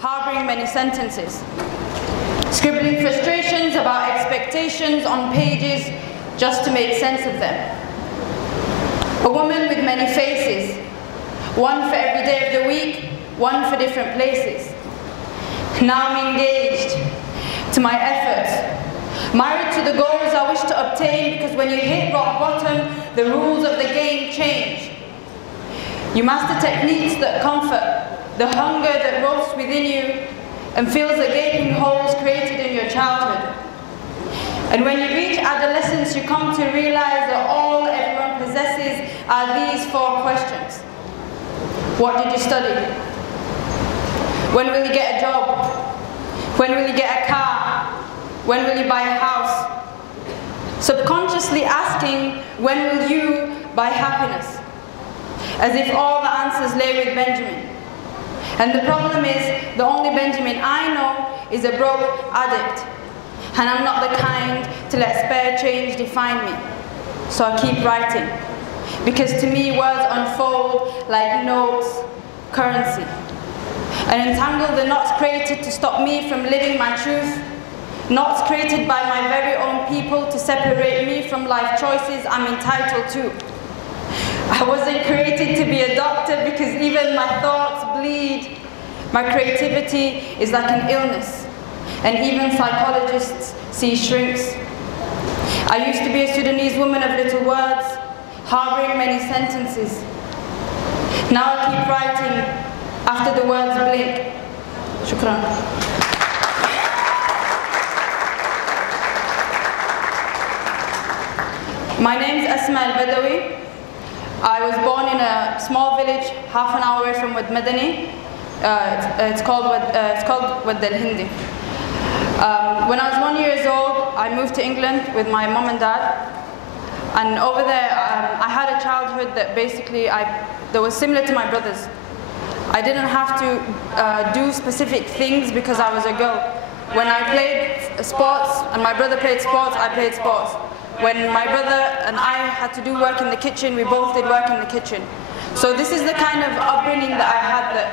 harboring many sentences, scribbling frustrations about expectations on pages just to make sense of them. A woman with many faces, one for every day of the week, one for different places. Now I'm engaged to my efforts, married to the goals I wish to obtain, because when you hit rock bottom, the rules of the game change. You master techniques that comfort the hunger that roasts within you and fills the gaping holes created in your childhood. And when you reach adolescence, you come to realize that all everyone possesses are these 4 questions. What did you study? When will you get a job? When will you get a car? When will you buy a house? Subconsciously asking, when will you buy happiness? As if all the answers lay with Benjamin. And the problem is, the only Benjamin I know is a broke addict. And I'm not the kind to let spare change define me. So I keep writing. Because to me, words unfold like notes, currency. And entangle the knots created to stop me from living my truth. Knots created by my very own people to separate me from life choices I'm entitled to. I wasn't created to be a doctor because even my thoughts bleed. My creativity is like an illness, and even psychologists see shrinks. I used to be a Sudanese woman of little words, harboring many sentences. Now I keep writing after the words blink. Shukran. My name is Asma Albadawi. I was born in a small village, half an hour away from WadMedani. It's called Wad Al Hindi. When I was 1 year old, I moved to England with my mom and dad. And over there, I had a childhood that basically that was similar to my brother's. I didn't have to do specific things because I was a girl. When I played sports and my brother played sports, I played sports. When my brother and I had to do work in the kitchen, we both did work in the kitchen. So this is the kind of upbringing that I had, that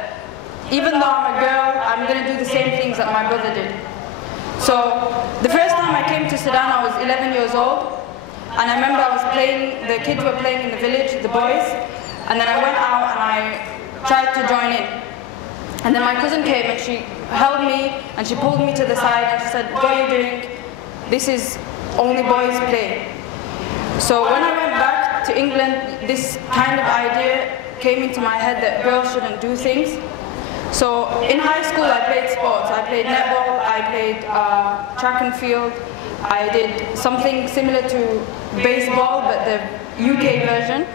even though I'm a girl, I'm going to do the same things that my brother did. So the first time I came to Sudan, I was 11 years old. And I remember I was playing, the kids were playing in the village, the boys. And then I went out and I tried to join in. And then my cousin came and she held me and she pulled me to the side and she said, "What are you doing? This is only boys play." So when I went back to England, this kind of idea came into my head that girls shouldn't do things. So in high school I played sports. I played netball, I played track and field. I did something similar to baseball, but the UK version.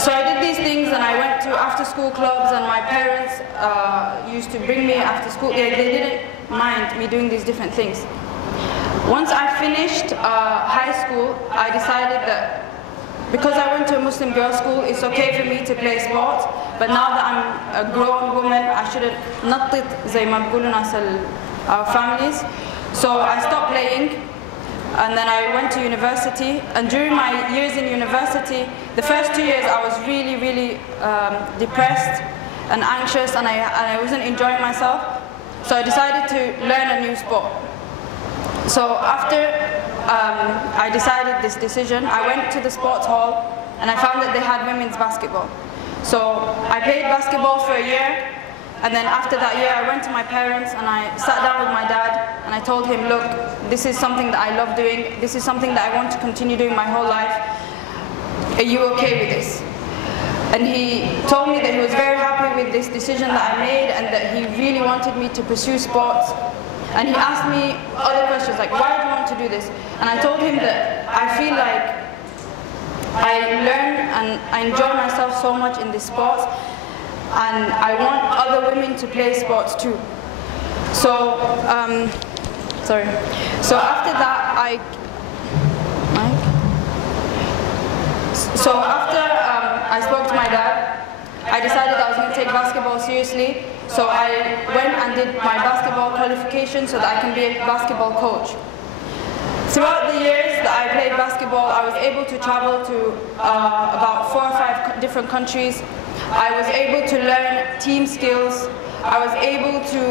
So I did these things and I went to after school clubs, and my parents used to bring me after school. They didn't mind me doing these different things. Once I finished high school, I decided that because I went to a Muslim girls' school, it's okay for me to play sports, but now that I'm a grown woman, I shouldn't نطط زي ما بيقولوا ناس our families. So I stopped playing, and then I went to university, and during my years in university, the first 2 years I was really depressed and anxious, and I wasn't enjoying myself, so I decided to learn a new sport. So after I decided this decision, I went to the sports hall and I found that they had women's basketball. So I played basketball for a year, and then after that year I went to my parents and I sat down with my dad and I told him, "Look, this is something that I love doing, this is something that I want to continue doing my whole life. Are you okay with this?" And he told me that he was very happy with this decision that I made and that he really wanted me to pursue sports. And he asked me other questions like, "Why do you want to do this?" And I told him that I feel like I learn and I enjoy myself so much in this sport, and I want other women to play sports too. So, So after that, I spoke to my dad. I decided I was going to take basketball seriously. So I went and did my basketball qualification so that I can be a basketball coach. Throughout the years that I played basketball, I was able to travel to about 4 or 5 different countries. I was able to learn team skills. I was able to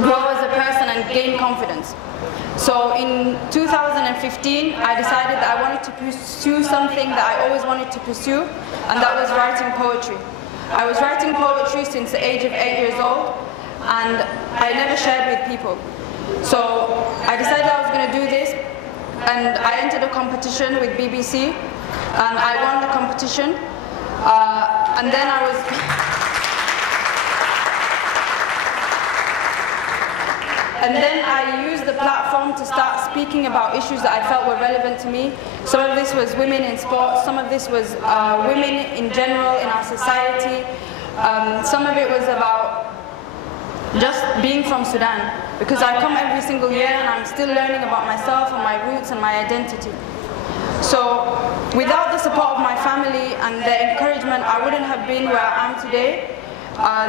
grow as a person and gain confidence. So in 2015, I decided that I wanted to pursue something that I always wanted to pursue, and that was writing poetry. I was writing poetry since the age of 8 years old, and I never shared with people. So I decided I was going to do this, and I entered a competition with BBC, and I won the competition, and then I was... And then I used the platform to start speaking about issues that I felt were relevant to me. Some of this was women in sports, some of this was women in general in our society. Some of it was about just being from Sudan, because I come every single year and I'm still learning about myself and my roots and my identity. So without the support of my family and their encouragement, I wouldn't have been where I am today.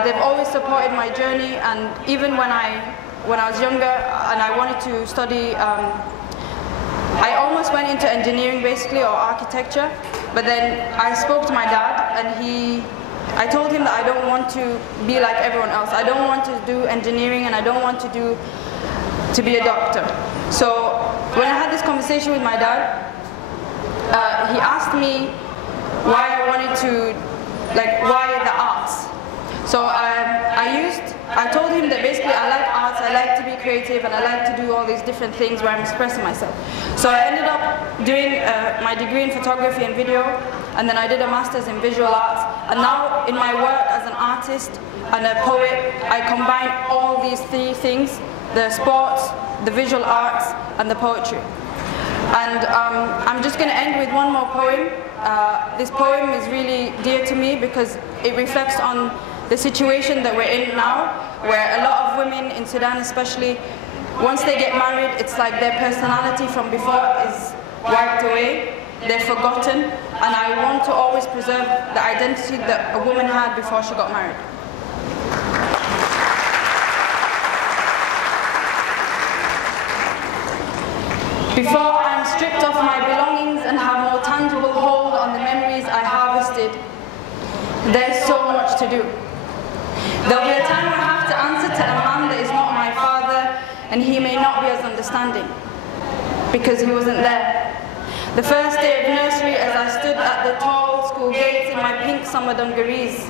They've always supported my journey, and even when I was younger and I wanted to study, I almost went into engineering basically, or architecture, but then I spoke to my dad, and I told him that I don't want to be like everyone else. I don't want to do engineering, and I don't want to be a doctor. So when I had this conversation with my dad, he asked me why I wanted to, why the arts. So I told him that basically I like arts, I like to be creative, and I like to do all these different things where I'm expressing myself. So I ended up doing my degree in photography and video, and then I did a master's in visual arts. And now in my work as an artist and a poet, I combine all these three things: the sports, the visual arts, and the poetry. And I'm just going to end with one more poem. This poem is really dear to me because it reflects on the situation that we're in now, where a lot of women in Sudan especially, once they get married, it's like their personality from before is wiped away, they're forgotten, and I want to always preserve the identity that a woman had before she got married. Before I'm stripped of my belongings and have no tangible hold on the memories I harvested, there's so much to do. There'll be a time I have to answer to a man that is not my father, and he may not be as understanding, because he wasn't there. The first day of nursery, as I stood at the tall school gates in my pink summer dungarees,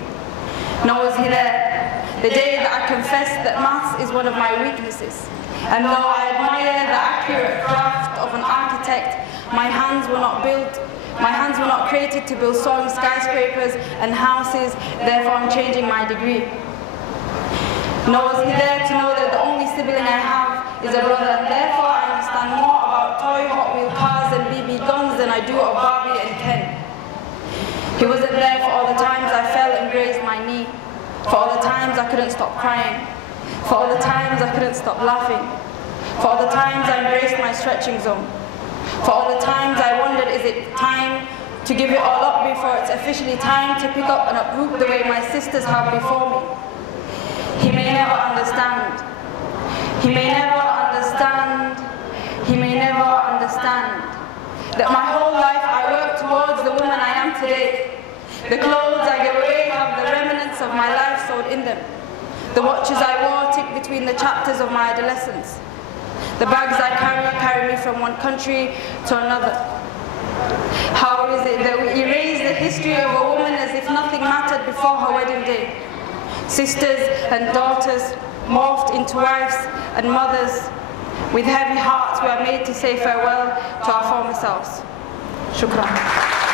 nor was he there. The day that I confessed that maths is one of my weaknesses, and though I admire the accurate craft of an architect, my hands were not created to build soaring skyscrapers and houses, therefore I'm changing my degree. Nor was he there to know that the only sibling I have is a brother, and therefore I understand more about toy Hot Wheel cars and BB guns than I do of Barbie and Ken. He wasn't there for all the times I fell and grazed my knee, for all the times I couldn't stop crying, for all the times I couldn't stop laughing, for all the times I embraced my stretching zone, for all the times I wondered, is it time to give it all up before it's officially time to pick up and uproot the way my sisters have before me. He may never understand. He may never understand. He may never understand that my whole life I worked towards the woman I am today. The clothes I gave away have the remnants of my life sewed in them. The watches I wore tick between the chapters of my adolescence. The bags I carry me from one country to another. How is it that we erase the history of a woman as if nothing mattered before her wedding day? Sisters and daughters morphed into wives and mothers. With heavy hearts we are made to say farewell to our former selves. Shukran.